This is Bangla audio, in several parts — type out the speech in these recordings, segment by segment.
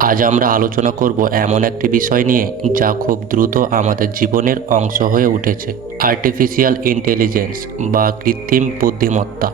আজ আমরা আলোচনা করব এমন একটি বিষয় নিয়ে যা খুব দ্রুত আমাদের জীবনের অংশ হয়ে উঠেছে। আর্টিফিশিয়াল ইন্টেলিজেন্স বা কৃত্রিম বুদ্ধিমত্তা,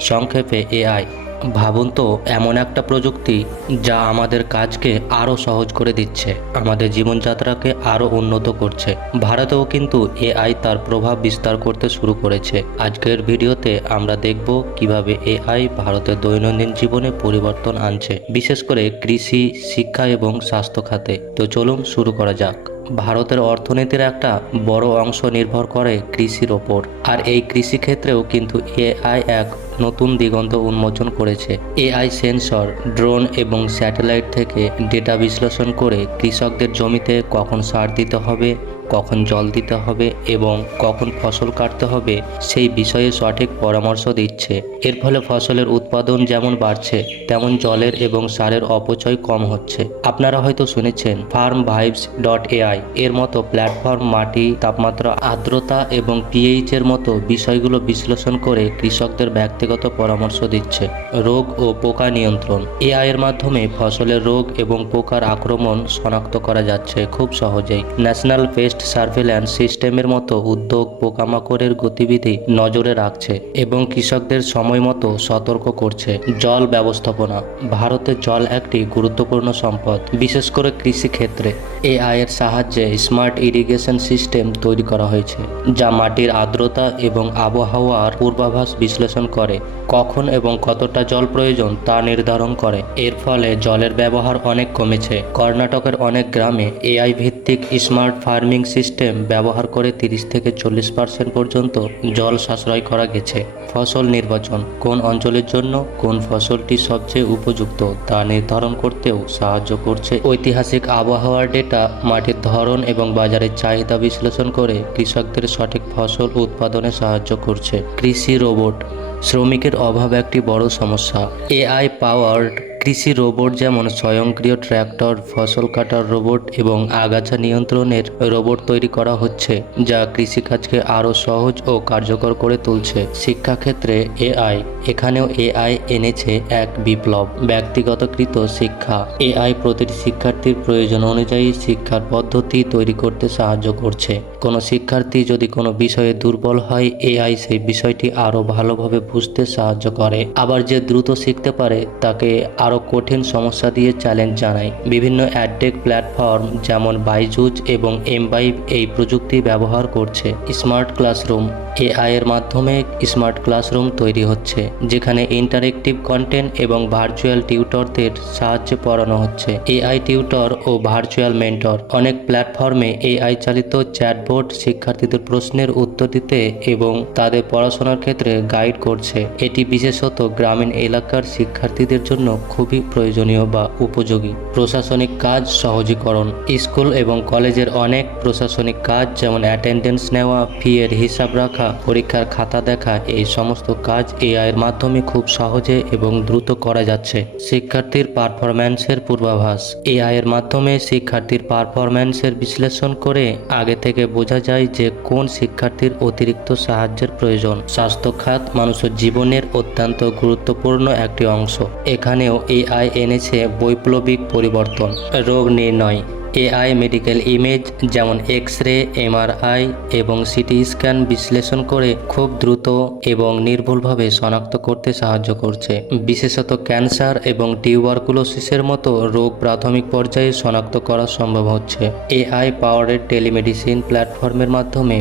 সংক্ষেপে এআই ভাবুন তো, এমন একটা প্রযুক্তি যা আমাদের কাজকে আরও সহজ করে দিচ্ছে, আমাদের জীবনযাত্রাকে আরও উন্নত করছে। ভারতেও কিন্তু এআই তার প্রভাব বিস্তার করতে শুরু করেছে। আজকের ভিডিওতে আমরা দেখব কীভাবে এআই ভারতের দৈনন্দিন জীবনে পরিবর্তন আনছে, বিশেষ করে কৃষি, শিক্ষা এবং স্বাস্থ্য খাতে। তো চলুন শুরু করা যাক। ভারতের অর্থনীতির একটা বড় অংশ নির্ভর করে কৃষির ওপর। আর এই কৃষিক্ষেত্রেও কিন্তু এআই এক নতুন দিগন্ত উন্মোচন করেছে। এআই সেন্সর, ড্রোন এবং স্যাটেলাইট থেকে ডেটা বিশ্লেষণ করে কৃষকদের জমিতে কখন সার দিতে হবে কখন জল দিতে হবে এবং কখন ফসল কাটতে হবে সেই বিষয়ে সঠিক পরামর্শ দিচ্ছে। এর ফলে ফসলের উৎপাদন যেমন বাড়ছে, তেমন জলের এবং সারের অপচয় কম হচ্ছে। আপনারা হয়তো শুনেছেন ফার্ম ভাইবস ডট এআই এর মতো প্ল্যাটফর্ম মাটি, তাপমাত্রা, আর্দ্রতা এবং পিএইচ এর মতো বিষয়গুলো বিশ্লেষণ করে কৃষকদের ব্যক্তিগত পরামর্শ দিচ্ছে। রোগ ও পোকা নিয়ন্ত্রণ এআই এর মাধ্যমে ফসলের রোগ এবং পোকার আক্রমণ শনাক্ত করা যাচ্ছে খুব সহজেই। ন্যাশনাল পেস্ট সার্ভেল্যান্স সিস্টেমের মতো উদ্যোগ পোকামাকড়ের গতিবিধি নজরে রাখছে এবং কৃষকদের সময় মতো সতর্ক করছে জল ব্যবস্থাপনা। ভারতে জল একটি গুরুত্বপূর্ণ সম্পদ, বিশেষ করে কৃষিক্ষেত্রে। এআই এর সাহায্যে স্মার্ট ইরিগেশন সিস্টেম তৈরি করা হয়েছে, যা মাটির আর্দ্রতা এবং আবহাওয়ার পূর্বাভাস বিশ্লেষণ করে কখন এবং কতটা জল প্রয়োজন তা নির্ধারণ করে। এর ফলে জলের ব্যবহার অনেক কমেছে। কর্ণাটকের অনেক গ্রামে এআই ভিত্তিক স্মার্ট ফার্মিং সিস্টেম ব্যবহার করে তিরিশ থেকে চল্লিশ পার্সেন্ট পর্যন্ত জল সাশ্রয় করা গেছে। ফসল নির্বাচন, কোন অঞ্চলের জন্য কোন ফসলটি সবচেয়ে উপযুক্ত তা নির্ধারণ করতেও সাহায্য করছে। ঐতিহাসিক আবহাওয়ার ডেটা, মাটির ধরন এবং বাজারের চাহিদা বিশ্লেষণ করে কৃষকদের সঠিক ফসল উৎপাদনে সাহায্য করছে। কৃষি রোবট, শ্রমিকের অভাব একটি বড় সমস্যা। এআই পাওয়ার্ড কৃষি রোবট যেমন স্বয়ংক্রিয় ট্র্যাক্টর, ফসল কাটার রোবট এবং আগাছা নিয়ন্ত্রণের রোবট তৈরি করা হচ্ছে, যা কৃষিকাজকে আরও সহজ ও কার্যকর করে তুলছে। শিক্ষাক্ষেত্রে এআই, এখানেও এআই এনেছে এক বিপ্লব। ব্যক্তিগতকৃত শিক্ষা, এআই প্রতিটি শিক্ষার্থীর প্রয়োজন অনুযায়ী শিক্ষার পদ্ধতি তৈরি করতে সাহায্য করছে। কোনো শিক্ষার্থী যদি কোনো বিষয়ে দুর্বল হয়, এআই সেই বিষয়টি আরও ভালোভাবে বুঝতে সাহায্য করে। আবার যে দ্রুত শিখতে পারে, তাকে আরও কঠিন সমস্যা দিয়ে চ্যালেঞ্জ জানায়। বিভিন্ন অ্যাডটেক প্ল্যাটফর্ম যেমন বাইজুজ এবং এমবাইব এই প্রযুক্তি ব্যবহার করছে। স্মার্ট ক্লাসরুম এআই এর মাধ্যমে স্মার্ট ক্লাসরুম তৈরি হচ্ছে, যেখানে ইন্টারেক্টিভ কন্টেন্ট এবং ভার্চুয়াল টিউটরদের সাহায্যে পড়ানো হচ্ছে। এআই টিউটর ও ভার্চুয়াল মেন্টর অনেক প্ল্যাটফর্মে এআই চালিত চ্যাটবোর্ড শিক্ষার্থীদের প্রশ্নের উত্তর দিতে এবং তাদের পড়াশোনার ক্ষেত্রে গাইড করছে। এটি বিশেষত গ্রামীণ এলাকার শিক্ষার্থীদের জন্য খুবই প্রয়োজনীয় বা উপযোগী। প্রশাসনিক কাজ, সহজীকরণ, স্কুল এবং কলেজের অনেক প্রশাসনিক কাজ যেমন অ্যাটেন্ডেন্স নেওয়া, ফি এর হিসাব রাখা, পরীক্ষার খাতা দেখা, এই সমস্ত কাজ এআই এর মাধ্যমে খুব সহজে এবং দ্রুত করা যাচ্ছে। শিক্ষার্থীর পারফরম্যান্সের পূর্বাভাস। এআই এর মাধ্যমে শিক্ষার্থীর পারফরম্যান্সের বিশ্লেষণ করে আগে থেকে বোঝা যায় যে কোন শিক্ষার্থীর অতিরিক্ত সাহায্যের প্রয়োজন। স্বাস্থ্য খাত মানুষের জীবনের অত্যন্ত গুরুত্বপূর্ণ একটি অংশ। এখানেও এআই এনেছে বৈপ্লবিক পরিবর্তন রোগ নির্ণয়। এআই মেডিকেল ইমেজ যেমন এক্স রে এমআরআই এবং সিটি স্ক্যান বিশ্লেষণ করে খুব দ্রুত এবং নির্ভুলভাবে শনাক্ত করতে সাহায্য করছে। বিশেষত ক্যান্সার এবং টিউবারকুলোসিসের মতো রোগ প্রাথমিক পর্যায়ে শনাক্ত করা সম্ভব হচ্ছে। এআই পাওয়ারের টেলিমেডিসিন প্ল্যাটফর্মের মাধ্যমে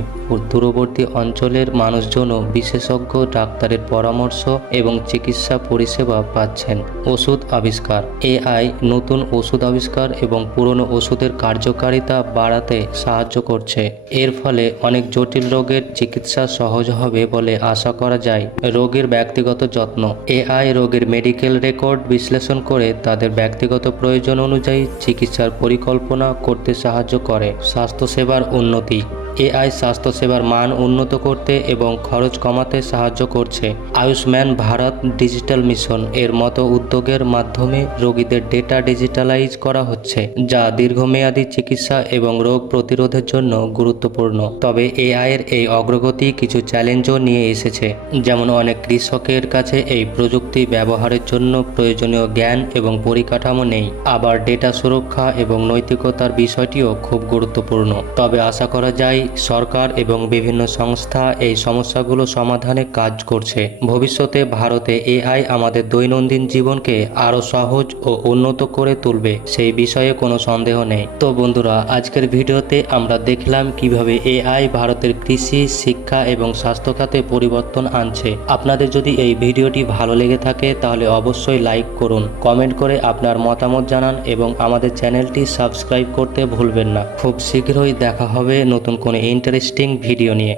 দূরবর্তী অঞ্চলের মানুষজনও বিশেষজ্ঞ ডাক্তারের পরামর্শ এবং চিকিৎসা পরিষেবা পাচ্ছেন। ওষুধ আবিষ্কার। এআই নতুন ওষুধ আবিষ্কার এবং পুরনো ওষুধের কার্যকারিতা বাড়াতে সাহায্য করছে। এর ফলে অনেক জটিল রোগের চিকিৎসা সহজ হবে বলে আশা করা যায়। রোগীর ব্যক্তিগত যত্ন। এআই রোগের মেডিকেল রেকর্ড বিশ্লেষণ করে তাদের ব্যক্তিগত প্রয়োজন অনুযায়ী চিকিৎসার পরিকল্পনা করতে সাহায্য করে। স্বাস্থ্যসেবার উন্নতি। এআই স্বাস্থ্যসেবার মান উন্নত করতে এবং খরচ কমাতে সাহায্য করছে। আয়ুষ্মান ভারত ডিজিটাল মিশন এর মতো উদ্যোগের মাধ্যমে রোগীদের ডেটা ডিজিটালাইজ করা হচ্ছে, যা দীর্ঘমেয়াদী চিকিৎসা এবং রোগ প্রতিরোধের জন্য গুরুত্বপূর্ণ। তবে এআই এর এই অগ্রগতি কিছু চ্যালেঞ্জও নিয়ে এসেছে, যেমন অনেক কৃষকের কাছে এই প্রযুক্তি ব্যবহারের জন্য প্রয়োজনীয় জ্ঞান এবং পরিকাঠামো নেই। আবার ডেটা সুরক্ষা এবং নৈতিকতার বিষয়টিও খুব গুরুত্বপূর্ণ। তবে আশা করা যায় সরকার এবং বিভিন্ন সংস্থা এই সমস্যাগুলো সমাধানে কাজ করছে। ভবিষ্যতে ভারতে এআই আমাদের দৈনন্দিন জীবনকে আরও সহজ ও উন্নত করে তুলবে, সেই বিষয়ে কোনো সন্দেহ নেই। তো বন্ধুরা, আজকের ভিডিওতে আমরা দেখলাম কীভাবে এআই ভারতের কৃষি, শিক্ষা এবং স্বাস্থ্য খাতে পরিবর্তন আনছে। আপনাদের যদি এই ভিডিওটি ভালো লেগে থাকে, তাহলে অবশ্যই লাইক করুন, কমেন্ট করে আপনার মতামত জানান এবং আমাদের চ্যানেলটি সাবস্ক্রাইব করতে ভুলবেন না। খুব শীঘ্রই দেখা হবে নতুন কোনো ইন্টারেস্টিং ভিডিও নিয়ে।